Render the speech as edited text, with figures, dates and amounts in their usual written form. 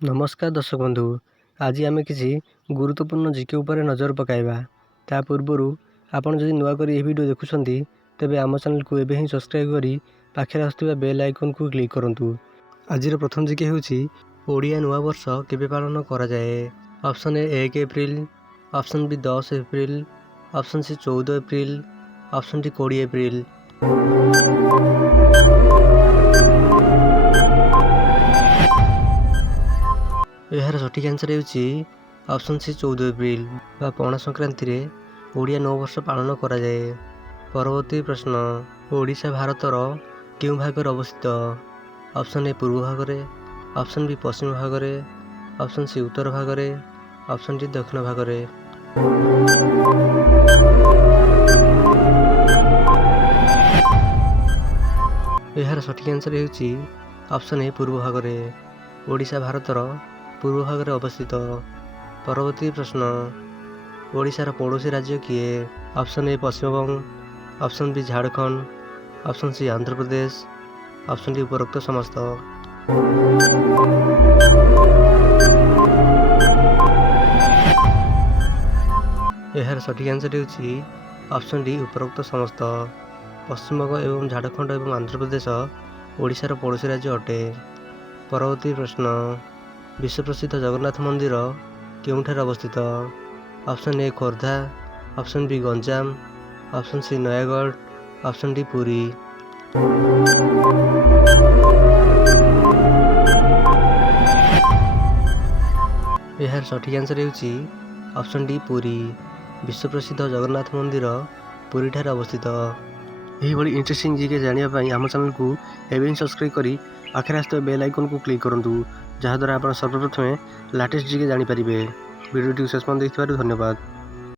नमस्कार दर्शक बंधु, आज आम किसी गुरुत्वपूर्ण जीके उपर नजर पकाइबा। ता पूर्व आपन जदि नुआ करी वीडियो देखुछंती तेबे आम चैनल को एबे ही सब्सक्राइब करी पाखे आसुवा बेल आइकन को क्लिक करंतु। आज प्रथम जीके हेउची ओडिया नुआ वर्ष केबे पालन करा जाए। Option A 1 April, option B 10 April, option C 14 April, option D 20 April. यार सठिक आंसर होउची ऑप्शन सी 14 एप्रिल बा पणा संक्रांति रे ओडिया नव वर्ष पालन करा जाए। परवर्ती प्रश्न, ओडिशा भारतर केउ भाग रे अवस्थित? ऑप्शन ए पूर्व भाग रे, ऑप्शन बी पश्चिम भाग रे, ऑप्शन सी उत्तर भाग रे, ऑप्शन डी दक्षिण भाग रे। यार सठिक आंसर होउची ऑप्शन ए पूर्व भाग रे। ओडिशा भारतर पूर्व भाग रे अवस्थित। परवर्ती प्रश्न, ओडिशार पड़ोसी राज्य किए? Option A Paschimbanga, option B Jharkhand, option C Andhra Pradesh, option D उपरोक्त समस्त। यार सठिक आंसर होउची ऑप्शन डी उपरोक्त समस्त। पश्चिमबंग एवं झारखंड एवं आंध्र प्रदेश ओडिशार पड़ोसी राज्य अटे। परवर्ती प्रश्न, विश्व प्रसिद्ध जगन्नाथ मंदिर केउठार अवस्थित? Option A Khordha, option B Ganjam, option C Nayagarh, option D Puri. यार सठिक आंसर होउची ऑप्शन डी पुरी। विश्व प्रसिद्ध जगन्नाथ मंदिर पुरी ठार अवस्थित। यही बड़ी इंटरेस्टिंग जीके जानिया पाई आम चैनल को एबे सब्सक्राइब करी आखिर आसुवा बेल आइकन को क्लिक करंतु, जहाद्वारा आप सर्वप्रथमे लाटेस्ट जीके जानीपारे। वीडियो शेष देखिथिबारु धन्यवाद।